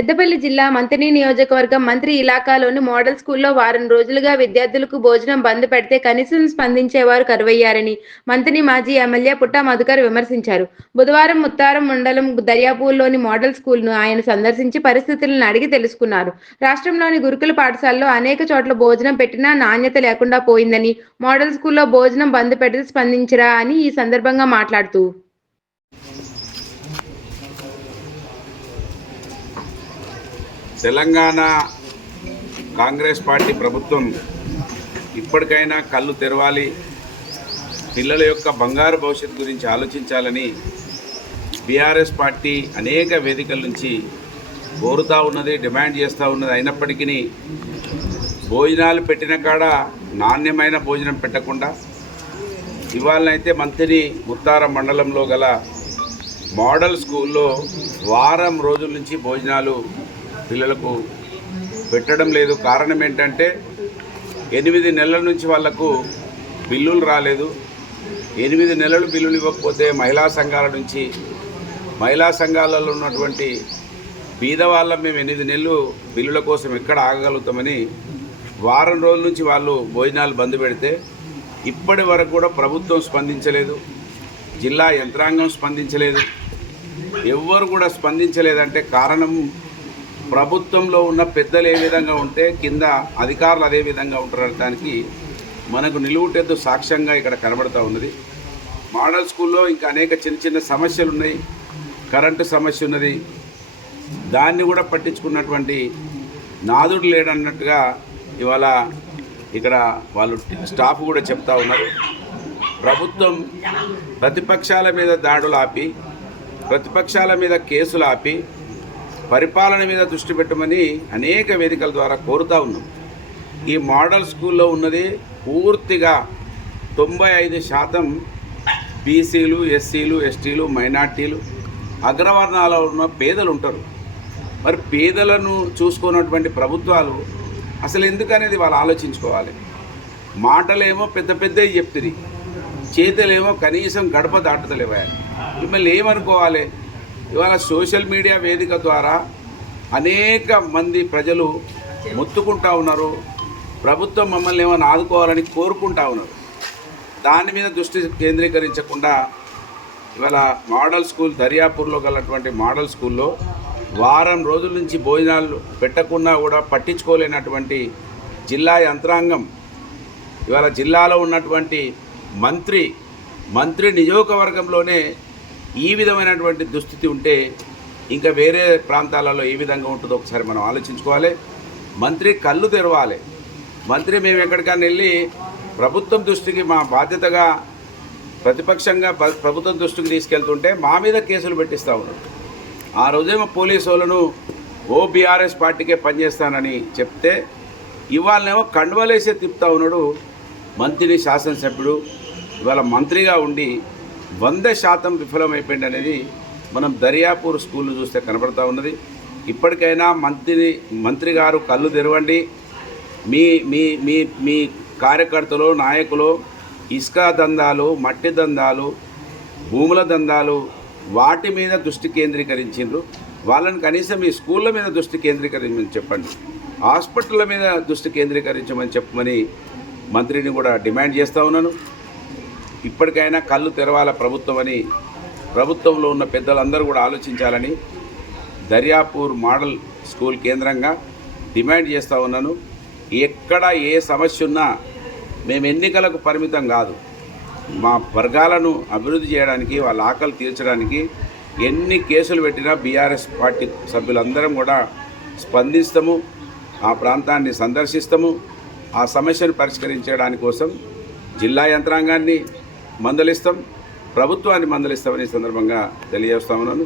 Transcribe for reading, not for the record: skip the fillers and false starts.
పెద్దపల్లి జిల్లా మంథని నియోజకవర్గం మంత్రి ఇలాకాలోని మోడల్ స్కూల్లో వారం రోజులుగా విద్యార్థులకు భోజనం బంద్ పెడితే కనీసం స్పందించేవారు కరువయ్యారని మంథని మాజీ ఎమ్మెల్యే పుట్టా మధుకర్ విమర్శించారు. బుధవారం ముత్తారం మండలం దర్యాపూర్లోని మోడల్ స్కూల్ను ఆయన సందర్శించి పరిస్థితులను అడిగి తెలుసుకున్నారు. రాష్ట్రంలోని గురుకుల పాఠశాలలో అనేక చోట్ల భోజనం పెట్టినా నాణ్యత లేకుండా పోయిందని, మోడల్ స్కూల్లో భోజనం బంద్ పెడితే స్పందించరా అని ఈ సందర్భంగా మాట్లాడుతూ తెలంగాణ కాంగ్రెస్ పార్టీ ప్రభుత్వం ఇప్పటికైనా కళ్ళు తెరవాలి, పిల్లల యొక్క బంగారు భవిష్యత్తు గురించి ఆలోచించాలని బీఆర్ఎస్ పార్టీ అనేక వేదికల నుంచి కోరుతూ ఉన్నది, డిమాండ్ చేస్తూ ఉన్నది. అయినప్పటికీ భోజనాలు పెట్టిన కాడ నాణ్యమైన భోజనం పెట్టకుండా ఇవాళనైతే మంథని ముత్తారం మండలంలో గల మోడల్ స్కూల్లో వారం రోజుల నుంచి భోజనాలు పిల్లలకు పెట్టడం లేదు. కారణం ఏంటంటే 8 నెలల నుంచి వాళ్లకు బిల్లులు రాలేదు. 8 నెలలు బిల్లులు ఇవ్వకపోతే మహిళా సంఘాల నుంచి, మహిళా సంఘాలలో ఉన్నటువంటి బీదవాళ్ళం మేము 8 నెలలు బిల్లుల కోసం ఎక్కడ ఆగగలుగుతామని వారం రోజుల నుంచి వాళ్ళు భోజనాలు బంద్ పెడితే ఇప్పటి వరకు కూడా ప్రభుత్వం స్పందించలేదు, జిల్లా యంత్రాంగం స్పందించలేదు, ఎవ్వరు కూడా స్పందించలేదంటే కారణం ప్రభుత్వంలో ఉన్న పెద్దలు ఏ విధంగా ఉంటే కింద అధికారులు అదే విధంగా ఉంటారనడానికి మనకు నిలువుటెద్దు సాక్ష్యంగా ఇక్కడ కనబడుతూ ఉన్నది. మోడల్ స్కూల్లో ఇంకా అనేక చిన్న సమస్యలు ఉన్నాయి. కరెంటు సమస్య ఉన్నది, దాన్ని కూడా పట్టించుకున్నటువంటి నాదుడు లేడన్నట్టుగా ఇవాళ ఇక్కడ వాళ్ళు స్టాఫ్ కూడా చెప్తా ఉన్నారు. ప్రభుత్వం ప్రతిపక్షాల మీద దాడులు ఆపి, ప్రతిపక్షాల మీద కేసులు ఆపి పరిపాలన మీద దృష్టి పెట్టమని అనేక వేదికల ద్వారా కోరుతూ ఉన్నాం. ఈ మోడల్ స్కూల్లో ఉన్నది పూర్తిగా 95% బీసీలు, ఎస్సీలు, ఎస్టీలు, మైనార్టీలు, అగ్రవర్ణాలలో ఉన్న పేదలు ఉంటారు. మరి పేదలను చూసుకున్నటువంటి ప్రభుత్వాలు అసలు ఎందుకనేది వాళ్ళు ఆలోచించుకోవాలి. మాటలేమో పెద్ద పెద్దవి చెప్తుంది, చేతులేమో కనీసం గడప దాటుతలేవా. మిమ్మల్ని ఏమనుకోవాలి? ఇవాళ సోషల్ మీడియా వేదిక ద్వారా అనేక మంది ప్రజలు మొత్తుకుంటా ఉన్నారు, ప్రభుత్వం మమ్మల్ని ఏమైనా ఆదుకోవాలని కోరుకుంటా ఉన్నారు. దాని మీద దృష్టి కేంద్రీకరించకుండా ఇవాళ మోడల్ స్కూల్ దర్యాపూర్లో గలటువంటి మోడల్ స్కూల్లో వారం రోజుల నుంచి భోజనాలు పెట్టకుండా కూడా పట్టించుకోలేనటువంటి జిల్లా యంత్రాంగం, ఇవాళ జిల్లాలో ఉన్నటువంటి మంత్రి నియోజకవర్గంలోనే ఈ విధమైనటువంటి దుస్థితి ఉంటే ఇంకా వేరే ప్రాంతాలలో ఏ విధంగా ఉంటుందో ఒకసారి మనం ఆలోచించుకోవాలి. మంత్రి కళ్ళు తెరవాలి. మంత్రి మేము ఎక్కడికైనా వెళ్ళి ప్రభుత్వం దృష్టికి మా బాధ్యతగా ప్రతిపక్షంగా ప్రభుత్వం దృష్టికి తీసుకెళ్తుంటే మా మీద కేసులు పెట్టిస్తూ ఉన్నారు. ఆ రోజేమో పోలీసు వాళ్ళను బీఆర్ఎస్ పార్టీకే పనిచేస్తానని చెప్తే ఇవాళనేమో కండువలేసే తిప్పుతా ఉన్నాడు మంత్రిని శాసనసభ్యుడు. ఇవాళ మంత్రిగా ఉండి 100% విఫలమైపోయింది అనేది మనం దర్యాపూర్ స్కూల్ను చూస్తే కనబడతా ఉన్నది. ఇప్పటికైనా మంత్రి గారు కళ్ళు తెరవండి. మీ మీ మీ మీ కార్యకర్తలు, నాయకులు ఇసుక దందాలు, మట్టి దందాలు, భూముల దందాలు వాటి మీద దృష్టి కేంద్రీకరించిండ్రు. వాళ్ళని కనీసం ఈ స్కూళ్ళ మీద దృష్టి కేంద్రీకరించమని చెప్పండి, హాస్పిటళ్ళ మీద దృష్టి కేంద్రీకరించమని చెప్పమని మంత్రిని కూడా డిమాండ్ చేస్తూ ఉన్నాను. ఇప్పటికైనా కళ్ళు తెరవాల ప్రభుత్వం అని, ప్రభుత్వంలో ఉన్న పెద్దలందరూ కూడా ఆలోచించాలని దర్యాపూర్ మోడల్ స్కూల్ కేంద్రంగా డిమాండ్ చేస్తూ ఉన్నాను. ఎక్కడ ఏ సమస్య ఉన్నా మేము ఎన్నికలకు పరిమితం కాదు, మా వర్గాలను అభివృద్ధి చేయడానికి, వాళ్ళ ఆకలి తీర్చడానికి ఎన్ని కేసులు పెట్టినా బీఆర్ఎస్ పార్టీ సభ్యులందరం కూడా స్పందిస్తాము, ఆ ప్రాంతాన్ని సందర్శిస్తాము, ఆ సమస్యను పరిష్కరించడానికి కోసం జిల్లా యంత్రాంగాన్ని మందలిస్తాం, ప్రభుత్వాన్ని మందలిస్తామని సందర్భంగా తెలియజేస్తా ఉన్నాను.